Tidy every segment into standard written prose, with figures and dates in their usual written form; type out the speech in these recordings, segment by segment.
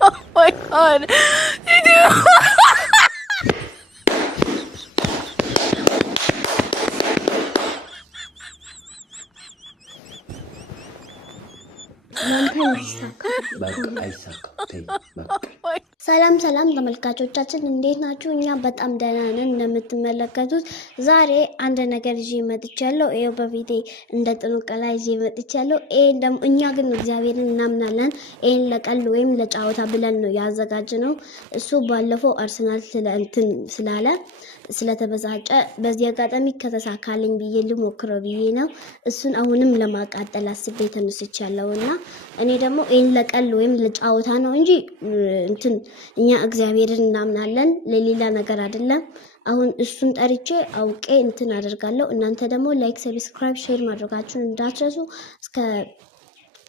Oh my god. Did you? ሰላም ሰላም ተመልካቾቻችን እንዴት ናችሁ? እኛ በጣም ደህና ነን። እንደምትመለከቱት ዛሬ አንድ ነገር ይዤ መጥቻለሁ። ይሄው በፊቴ እንደ ጥንቆላ ይዤ መጥቻለሁ። ይሄን ደግሞ እኛ ግን እግዚአብሔርን እናምናለን። ይሄን ለቀልድ ወይም ለጫወታ ብለን ነው ያዘጋጀነው። እሱ ባለፈው አርሰናል ስላለ ስለተበሳጨ በዚህ አጋጣሚ ከተሳካልኝ ብዬ ልሞክረው ብዬ ነው። እሱን አሁንም ለማቃጠል አስቤ ተነስቻለሁና እኔ ደግሞ ይሄን ለቀልድ ወይም ለጫወታ ነው እንጂ እኛ እግዚአብሔርን እናምናለን ለሌላ ነገር አይደለም። አሁን እሱን ጠርቼ አውቄ አደርጋለሁ። እናንተ ደግሞ ላይክ፣ ሰብስክራይብ፣ ሼር ማድረጋችሁን እንዳትረሱ። እስከ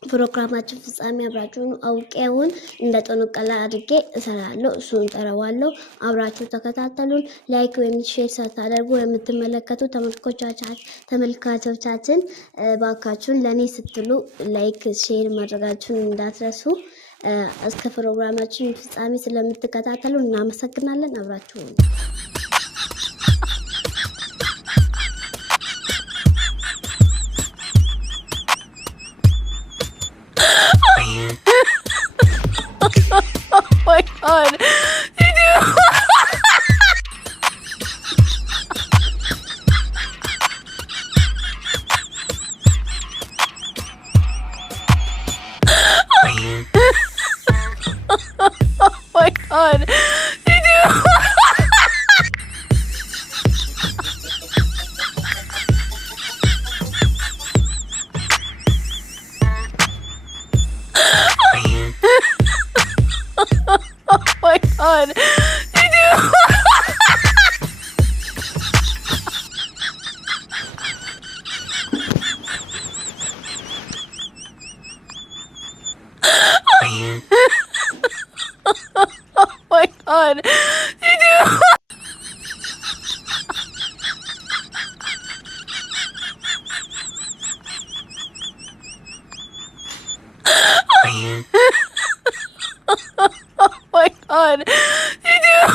ፕሮግራማችን ፍጻሜ አብራችሁን አውቄውን እንደ ጥንቆላ አድርጌ እሰራለሁ። እሱን ጠራዋለሁ። አብራችሁ ተከታተሉን። ላይክ ወይም ሼር ሳታደርጉ የምትመለከቱ ተመልካቾቻችን ባካችሁን ለኔ ስትሉ ላይክ ሼር ማድረጋችሁን እንዳትረሱ። እስከ ፕሮግራማችን ፍጻሜ ስለምትከታተሉ እናመሰግናለን። አብራችሁ Oh my god. Did you? Oh my god. Did you? Oh my god. Did you? Oh my god. Did you? Oh my god. Did you?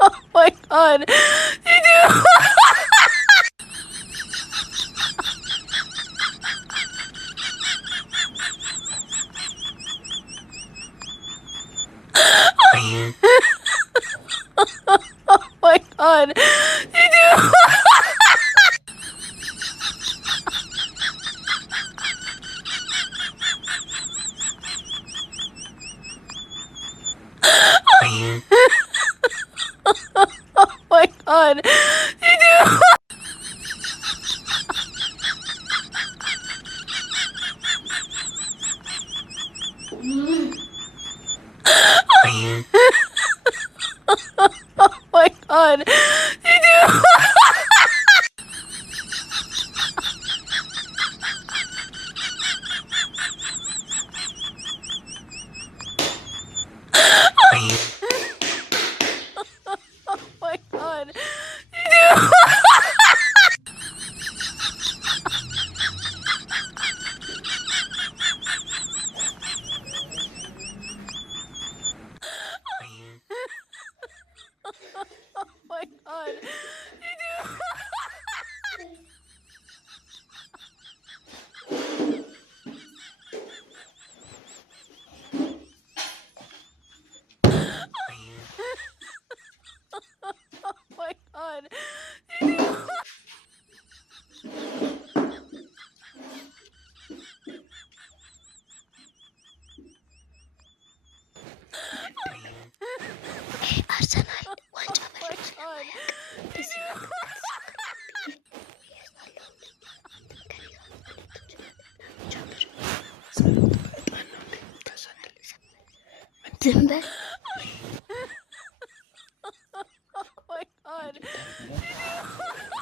Oh my god. Did you? Oh my god. Did you? Oh my god. Did you? Oh my god. Did you? Oh my god. Did you? Oh my god. Did you? Oh my god. Did you? አርሰናል ዋንጫ Oh my god. Did you? ዝም በል Oh my god. Did you?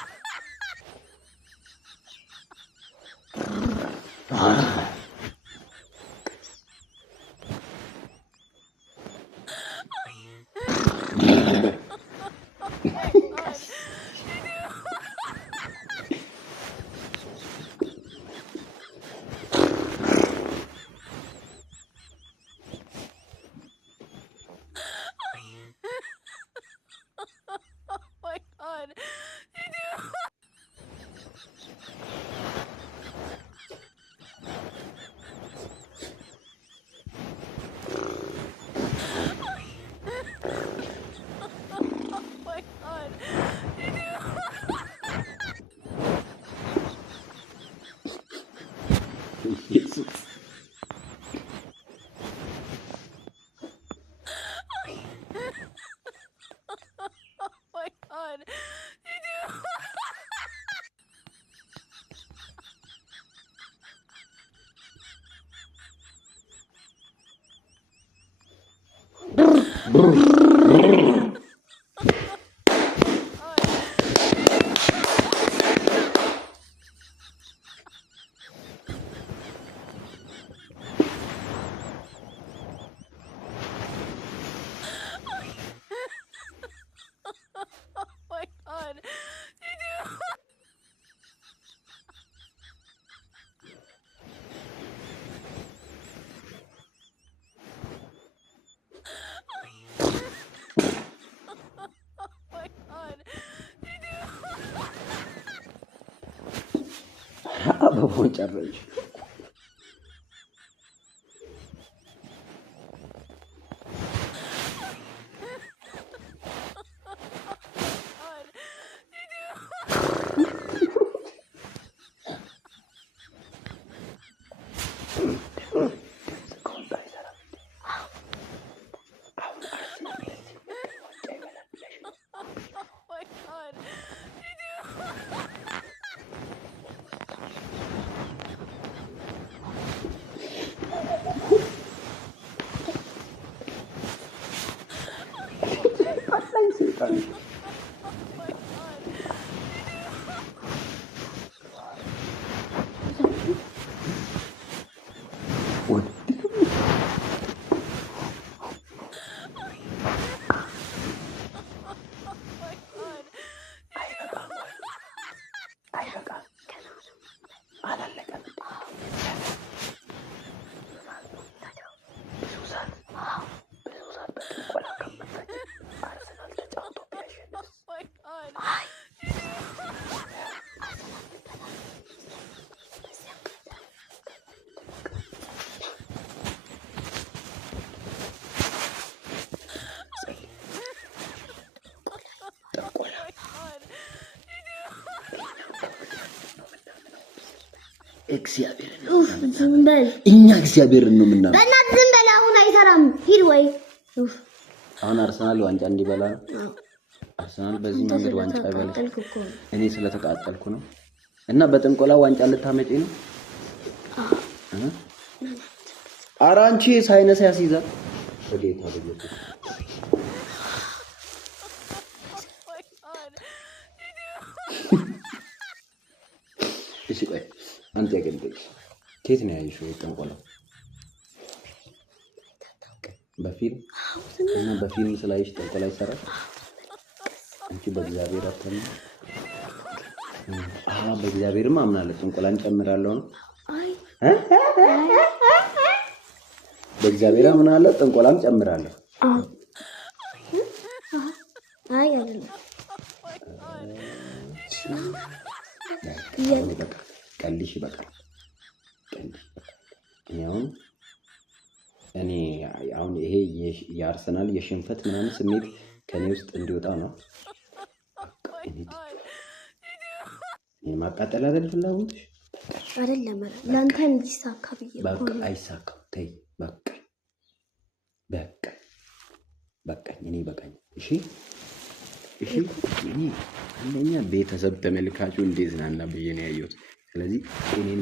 አበባውን ጨረሽ። እግዚአብሔር ዝም በል። እኛ እግዚአብሔርን ነው የምናምነው። በእናትህ ዝም በል። አሁን አይሰራም። ሂድ ወይ። አሁን አርሰናል ዋንጫ እንዲበላ አርሰናል በዚህ መንገድ ዋንጫ ይበላ። እኔ ስለተቃጠልኩ ነው። እና በጥንቆላ ዋንጫ ልታመጪ ነው? ኧረ አንቺ ሳይነስ ያስይዛል። በጌታ በጌታ እሺ ቆይ አንተ ያገልግል። ከየት ነው ያየሽው ጥንቆላው? በፊልም እና በፊልም ስላይሽ ጥንቆላ ይሰራል? አንቺ በእግዚአብሔር አትተኝ። በእግዚአብሔርም አምናለሁ። ጥንቆላን ጨምራለሁ ነው። በእግዚአብሔር አምናለሁ። ጥንቆላም ጨምራለሁ። አይ አይደለም። ቀልሽ በቃ እኔ አሁን ይሄ የአርሰናል የሽንፈት ምናምን ስሜት ከኔ ውስጥ እንዲወጣ ነው። ማቃጠል አይደል ፍላጎትሽ? አይደለም ለአንተ እንዲሳካ ብዬ በቃ አይሳካም። ተይ በቃ እኔ በቃኝ። እሺ እኔ አንደኛ ቤተሰብ ተመልካቹ እንዴት ናና ብዬ ነው ያየሁት። ስለዚህ እኔን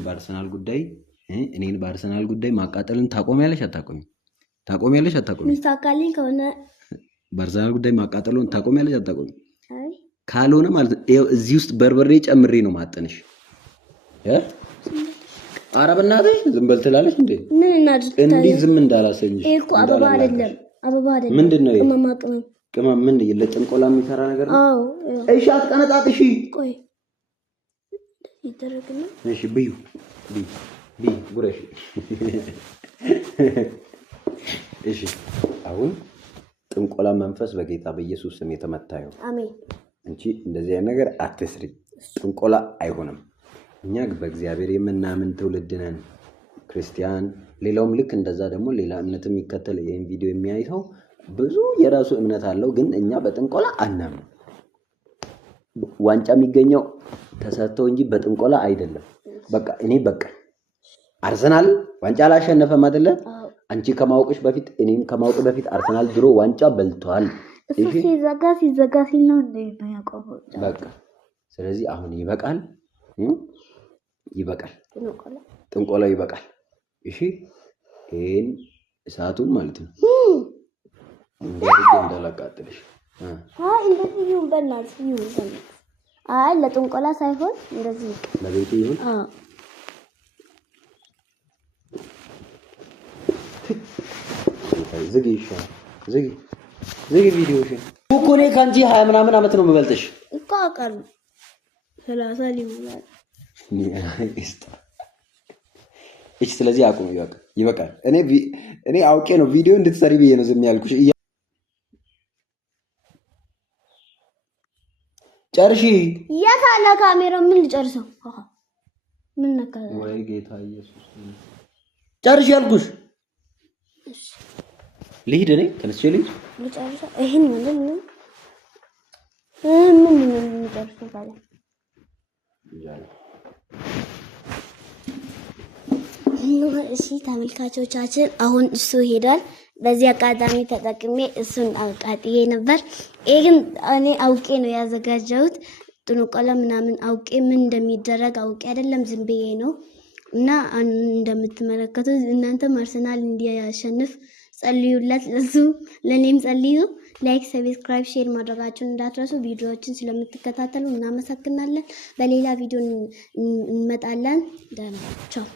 በአርሰናል ጉዳይ ማቃጠልን ታቆሚያለሽ አታቆሚ? ታቆሚያለሽ አታቆሚ? ሚስታካልኝ ከሆነ በአርሰናል ጉዳይ ማቃጠልን ታቆሚያለሽ አታቆሚ? ካልሆነ ማለት ነው እዚህ ውስጥ በርበሬ ጨምሬ ነው ማጠንሽ። ኧረ በእናትሽ ዝም በል ትላለች እንዴ? ምን እናድርግ? እንዴ ዝም እንዳላሰኝሽ እኮ አበባ አይደለም ምንድነው? ቅመም ምን ለጥንቆላ የሚሰራ ነገር ነው? አዎ እሺ አትቀነጣጥሺ። ቆይ ይደረግና እሺ ብዩ ጉረሽ። እሺ አሁን ጥንቆላ መንፈስ በጌታ በኢየሱስ ስም የተመታ ይሁን። አሜን። እንጂ እንደዚህ አይነት ነገር አትስሪ። ጥንቆላ አይሆንም። እኛ በእግዚአብሔር የምናምን ትውልድ ነን፣ ክርስቲያን። ሌላውም ልክ እንደዛ ደግሞ ሌላ እምነት የሚከተል ይሄን ቪዲዮ የሚያይ ሰው ብዙ የራሱ እምነት አለው፣ ግን እኛ በጥንቆላ አናምንም። ዋንጫ የሚገኘው ተሰጥተው እንጂ በጥንቆላ አይደለም። በቃ እኔ በቃ አርሰናል ዋንጫ አላሸነፈም አይደለ? አንቺ ከማወቅሽ በፊት እኔም ከማወቅ በፊት አርሰናል ድሮ ዋንጫ በልቷል። እሺ ሲዘጋ ሲል ነው እንደሚያቆም በቃ። ስለዚህ አሁን ይበቃል፣ ይበቃል፣ ጥንቆላ ይበቃል። እሺ ይሄን እሳቱን ማለት ነው እንዳላቃጥልሽ። እንደዚህ ይሁን በእናትህ ይሁን። አይ ለጥንቆላ ሳይሆን እንደዚህ ለቤቱ ይሁን። ዝጊ ይሻላል። ዝጊ ቪዲዮሽን እኮ እኔ ከአንቺ 20 ምናምን ዓመት ነው የምበልጥሽ እኮ አውቃለሁ። 30 ሊሞላል። እሺ ስለዚህ አቁም። ይበቃል። እኔ አውቄ ነው ቪዲዮ እንድትሰሪ ብዬ ነው ዝም ያልኩሽ። ጨርሺ። የት አለ ካሜራው? ምን ልጨርሰው? ምን ነካ? ወይ ጌታ ኢየሱስ ጨርሺ ያልኩሽ። ልሂድ እኔ ተነስቼ ልሂድ። ልጨርሰው። ይሄን ምን ልጨርሰው ታዲያ? እሺ ተመልካቾቻችን አሁን እሱ ሄዷል። በዚህ አጋጣሚ ተጠቅሜ እሱን አቃጥዬ ነበር። ግን እኔ አውቄ ነው ያዘጋጀሁት። ጥንቆላ ምናምን አውቄ ምን እንደሚደረግ አውቄ አይደለም፣ ዝም ብዬ ነው። እና እንደምትመለከቱት እናንተም አርሰናል እንዲያሸንፍ ጸልዩለት፣ ለሱ ለኔም ጸልዩ። ላይክ፣ ሰብስክራይብ፣ ሼር ማድረጋችሁን እንዳትረሱ። ቪዲዮዎችን ስለምትከታተሉ እናመሰግናለን። በሌላ ቪዲዮ እንመጣለን። ደህና ቻው።